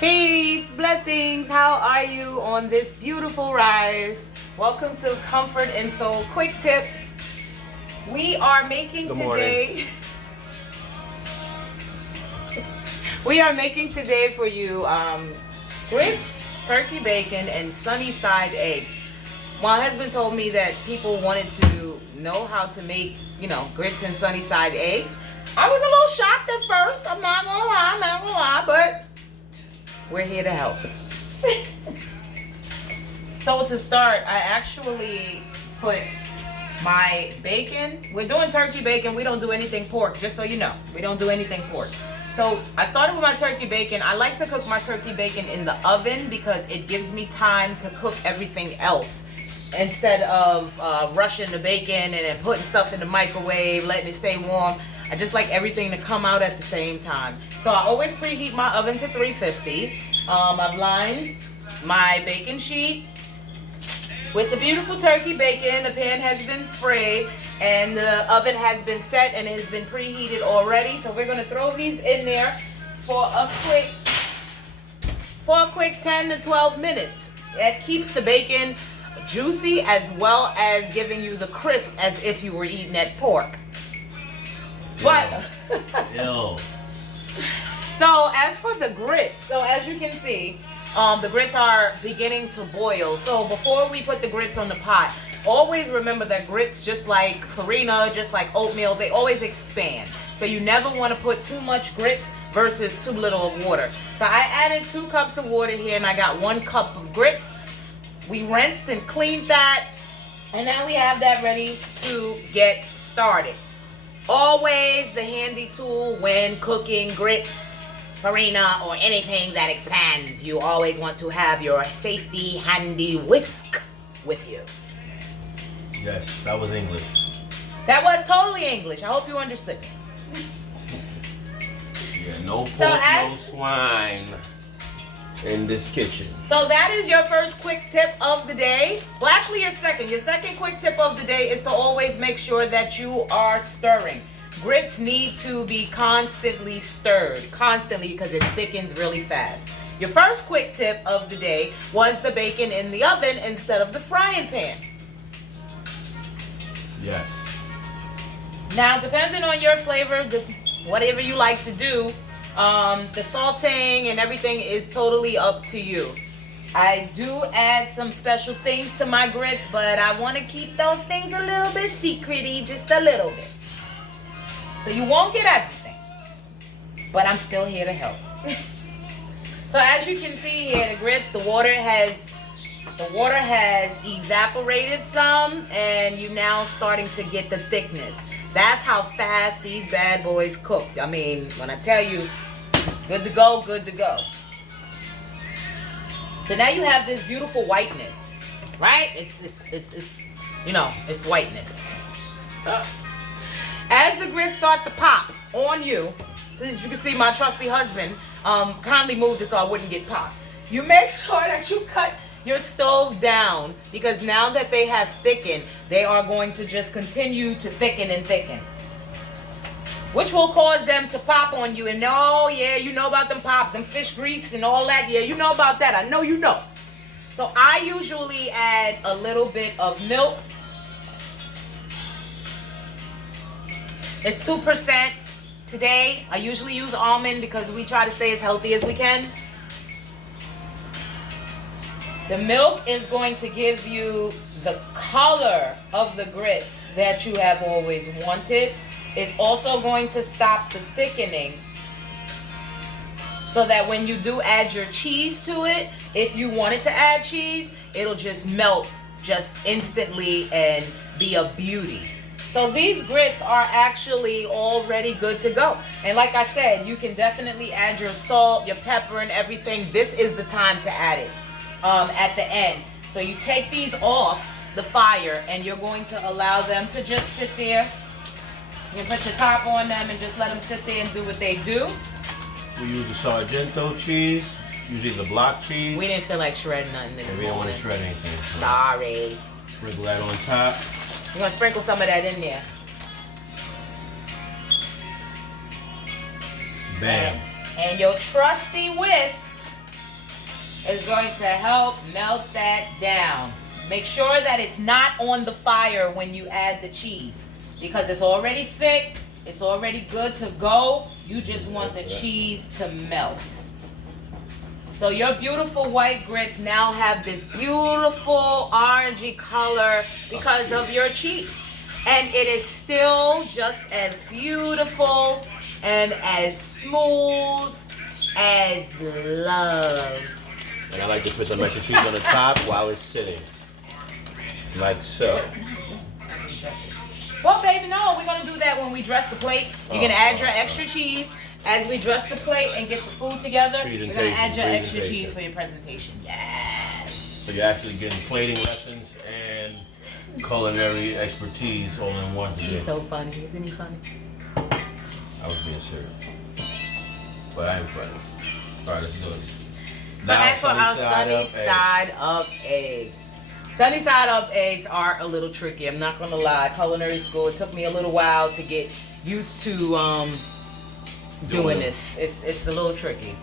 Peace, blessings. How are you on this beautiful rise? Welcome to Comfort and Soul Quick Tips. We are making Good today. We are making today for you grits, turkey bacon, and sunny side eggs. My husband told me that people wanted to know how to make, grits and sunny side eggs. I was a little shocked at first. I'm not gonna lie, but we're here to help. So to start, I actually put my bacon. We're doing turkey bacon. We don't do anything pork, just so you know. We don't do anything pork. So I started with my turkey bacon. I like to cook my turkey bacon in the oven because it gives me time to cook everything else instead of rushing the bacon and then putting stuff in the microwave, letting it stay warm. I just like everything to come out at the same time. So I always preheat my oven to 350. I've lined my bacon sheet with the beautiful turkey bacon. The pan has been sprayed and the oven has been set and it has been preheated already. So we're gonna throw these in there for a quick 10 to 12 minutes. It keeps the bacon juicy as well as giving you the crisp as if you were eating that pork. But Ew. so as for the grits, so as you can see, the grits are beginning to boil. So before we put the grits on the pot, always remember that grits, just like farina, just like oatmeal, they always expand. So you never want to put too much grits versus too little of water. So I added 2 cups of water here and I got 1 cup of grits. We rinsed and cleaned that, and now we have that ready to get started. Always the handy tool when cooking grits, farina, or anything that expands. You always want to have your safety handy whisk with you. Yes, that was English. That was totally English. I hope you understood me. Yeah, no pork, So no swine in this kitchen. So that is your first quick tip of the day. Well, actually your second. Your second quick tip of the day is to always make sure that you are stirring. Grits need to be constantly stirred, because it thickens really fast. Your first quick tip of the day was the bacon in the oven instead of the frying pan. Yes. Now, depending on your flavor, whatever you like to do, the salting and everything is totally up to you. I do add some special things to my grits, but I want to keep those things a little bit secrety, just a little bit. So you won't get everything, but I'm still here to help. So as you can see here, the grits, the water has evaporated some, and you're now starting to get the thickness. That's how fast these bad boys cook. I mean, when I tell you, good to go, good to go. So now you have this beautiful whiteness, right? It's whiteness. As the grits start to pop on you, so as you can see, my trusty husband kindly moved it so I wouldn't get popped. You make sure that you cut your stove down, because now that they have thickened, they are going to just continue to thicken and thicken, which will cause them to pop on you. And oh yeah, you know about them pops and fish grease and all that. Yeah, you know about that. I know you know. So I usually add a little bit of milk. It's 2%. Today, I usually use almond because we try to stay as healthy as we can. The milk is going to give you the color of the grits that you have always wanted. It's also going to stop the thickening, so that when you do add your cheese to it, if you wanted to add cheese, it'll just melt just instantly and be a beauty. So these grits are actually already good to go. And like I said, you can definitely add your salt, your pepper, and everything. This is the time to add it at the end. So you take these off the fire and you're going to allow them to just sit there. You can put your top on them and just let them sit there and do what they do. We use the Sargento cheese, usually the block cheese. We didn't feel like shredding nothing in the We don't want morning. to shred anything. So Sorry. sprinkle that on top. You're going to sprinkle some of that in there. Bam. And your trusty whisk is going to help melt that down. Make sure that it's not on the fire when you add the cheese because it's already thick, it's already good to go. You just want the cheese to melt. So your beautiful white grits now have this beautiful orangey color because of your cheese. And it is still just as beautiful and as smooth as love. And I like to put some extra cheese on the top while it's sitting. Like so. Well, baby, no, we're going to do that when we dress the plate. You're going to add your extra cheese as we dress the plate and get the food together. We're going to add your extra cheese for your presentation. Yes. So you're actually getting plating lessons and culinary expertise all in one today. He's so funny. Isn't he funny? I was being serious. But I am funny. Alright, let's do it. So as for our sunny side up eggs. Sunny side up eggs are a little tricky. I'm not gonna lie. Culinary school, it took me a little while to get used to doing this. It's a little tricky.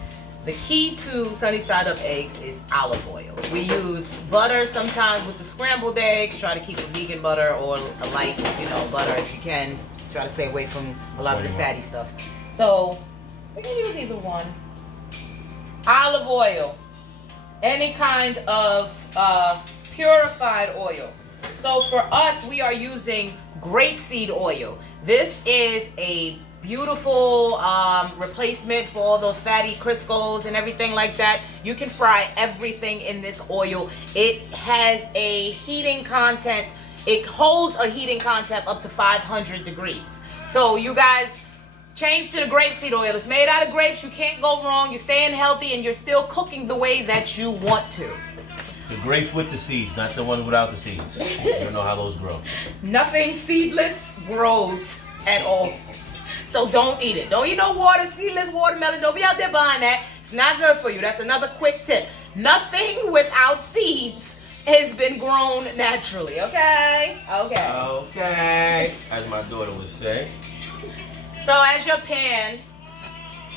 The key to sunny side up eggs is olive oil. We use butter sometimes with the scrambled eggs. Try to keep it vegan butter or a light, butter if you can. Try to stay away from a lot of the fatty stuff. So we can use either one. Olive oil, any kind of purified oil. So for us, we are using grapeseed oil. This is a beautiful replacement for all those fatty Criscos and everything like that. You can fry everything in this oil. It has a heating content. It holds a heating content up to 500 degrees. So you guys, change to the grapeseed oil. It's made out of grapes. You can't go wrong. You're staying healthy and you're still cooking the way that you want to. The grapes with the seeds, not the ones without the seeds. You don't know how those grow. Nothing seedless grows at all. So don't eat it. Don't eat no seedless watermelon. Don't be out there buying that. It's not good for you. That's another quick tip. Nothing without seeds has been grown naturally. Okay? Okay. As my daughter would say. So as your pan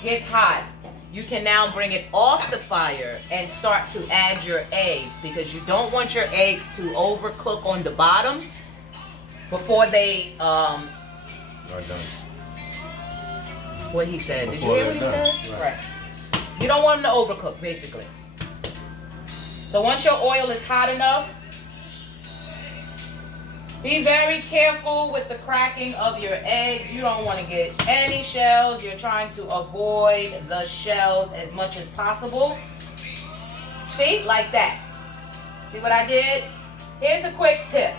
gets hot, you can now bring it off the fire and start to add your eggs because you don't want your eggs to overcook on the bottom before they are done. What he said. Did you Before hear what he they're said? done. Right. You don't want them to overcook, basically. So once your oil is hot enough, be very careful with the cracking of your eggs. You don't want to get any shells. You're trying to avoid the shells as much as possible. See? Like that. See what I did? Here's a quick tip.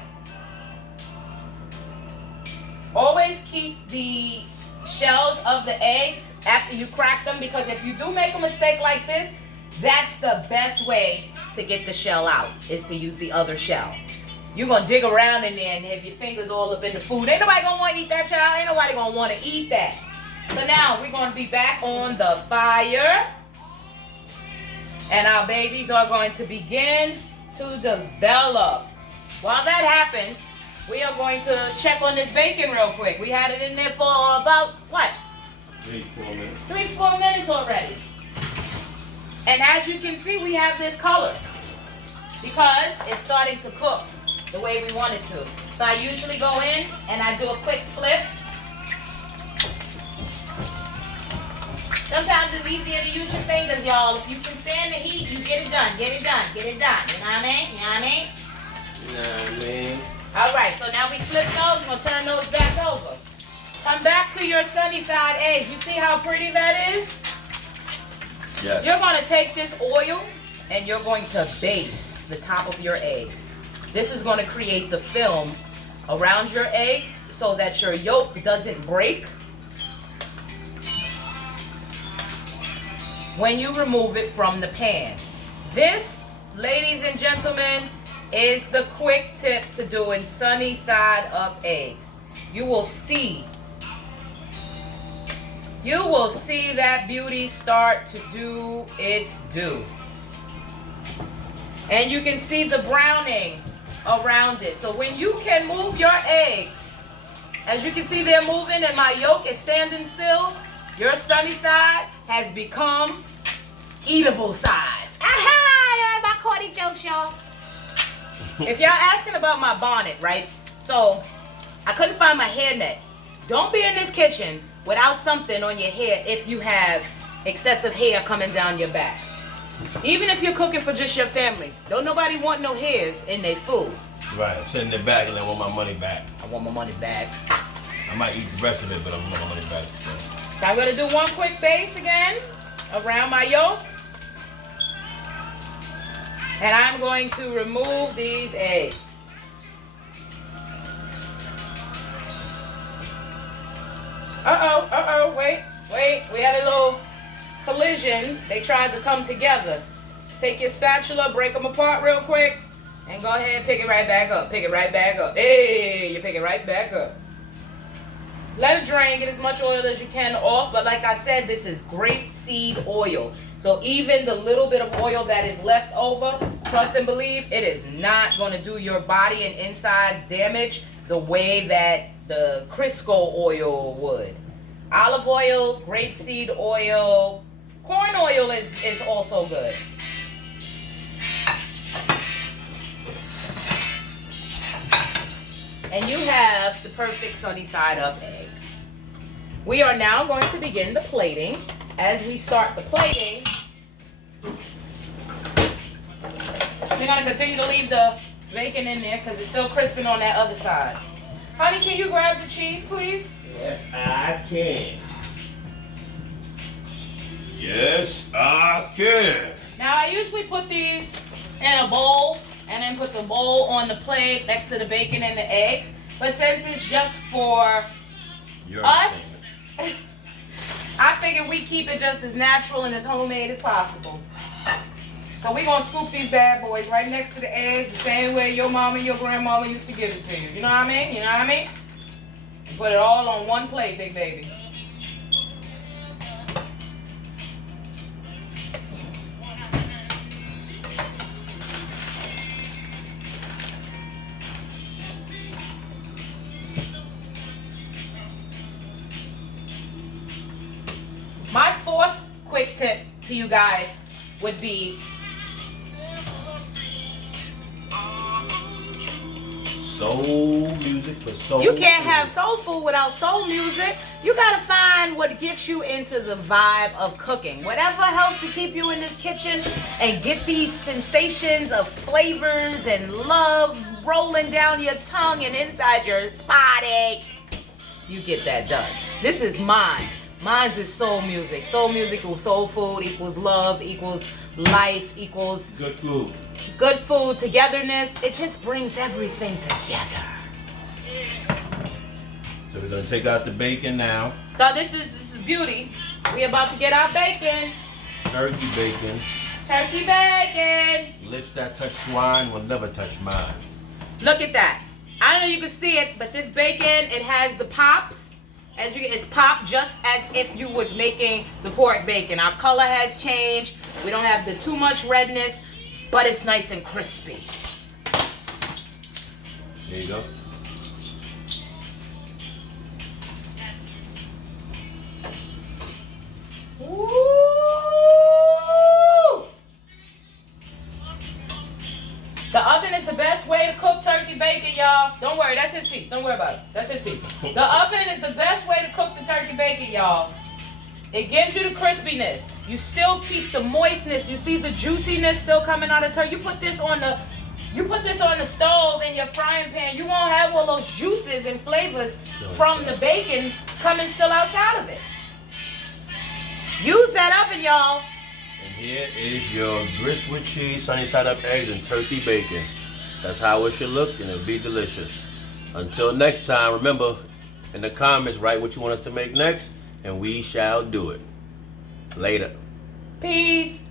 Always keep the shells of the eggs after you crack them because if you do make a mistake like this, that's the best way to get the shell out, is to use the other shell. You're going to dig around in there and have your fingers all up in the food. Ain't nobody going to want to eat that, child. Ain't nobody going to want to eat that. So now we're going to be back on the fire. And our babies are going to begin to develop. While that happens, we are going to check on this bacon real quick. We had it in there for about, what? 3-4 minutes. 3-4 minutes already. And as you can see, we have this color because it's starting to cook the way we want it to. So I usually go in and I do a quick flip. Sometimes it's easier to use your fingers, y'all. If you can stand the heat, you get it done. Get it done. Get it done. You know what I mean? You know what I mean? All right, so now we flip those. We're going to turn those back over. Come back to your sunny side eggs. You see how pretty that is? Yes. You're going to take this oil and you're going to base the top of your eggs. This is going to create the film around your eggs so that your yolk doesn't break when you remove it from the pan. This, ladies and gentlemen, is the quick tip to doing sunny side up eggs. You will see that beauty start to do its due. And you can see the browning around it. So when you can move your eggs, as you can see they're moving and my yolk is standing still, your sunny side has become eatable side. Aha! If y'all asking about my bonnet, right? So I couldn't find my hairnet. Don't be in this kitchen without something on your hair if you have excessive hair coming down your back. Even if you're cooking for just your family, don't nobody want no hairs in their food. Right, I'm sending it back and I want my money back. I want my money back. I might eat the rest of it, but I want my money back. So I'm gonna do one quick base again around my yolk. And I'm going to remove these eggs. Wait. We had a little collision. They tried to come together. Take your spatula, break them apart real quick, and go ahead and pick it right back up. Pick it right back up. Hey, you pick it right back up. Let it drain, get as much oil as you can off, but like I said, this is grapeseed oil. So even the little bit of oil that is left over, trust and believe, it is not going to do your body and insides damage the way that the Crisco oil would. Olive oil, grapeseed oil, corn oil is also good. And you have the perfect sunny side up egg. We are now going to begin the plating. As we start the plating, we're going to continue to leave the bacon in there because it's still crisping on that other side. Honey, can you grab the cheese, please? Yes, I can. Yes, I can. Now, I usually put these in a bowl and then put the bowl on the plate next to the bacon and the eggs. But since it's just for us, I figured we keep it just as natural and as homemade as possible. So we're going to scoop these bad boys right next to the eggs the same way your mama and your grandmama used to give it to you. You know what I mean? You know what I mean? And put it all on one plate, big baby. My fourth quick tip to you guys would be soul music for soul. you can't have soul food without soul music. You gotta find what gets you into the vibe of cooking. Whatever helps to keep you in this kitchen and get these sensations of flavors and love rolling down your tongue and inside your body. You get that done. This is mine. Mine's is soul music. Soul music equals soul food, equals love, equals life, equals good food. Good food, togetherness. It just brings everything together. So we're gonna take out the bacon now. So this is beauty. We about to get our bacon. Turkey bacon. Turkey bacon. Lips that touch swine will never touch mine. Look at that. I don't know if you can see it, but this bacon, it has the pops. As you get, it's popped just as if you was making the pork bacon. Our color has changed. We don't have the too much redness, but it's nice and crispy. There you go. Woo! The oven is the best way to cook turkey bacon, y'all. Don't worry, that's his piece. Don't worry about it. That's his piece. The oven is the best way to cook the turkey bacon, y'all. It gives you the crispiness. You still keep the moistness. You see the juiciness still coming out of turkey. You put this on the stove in your frying pan. You won't have all those juices and flavors from the bacon coming still outside of it. Use that oven, y'all. And here is your grits with cheese, sunny side up eggs, and turkey bacon. That's how it should look, and it'll be delicious. Until next time, remember, in the comments, write what you want us to make next, and we shall do it. Later. Peace.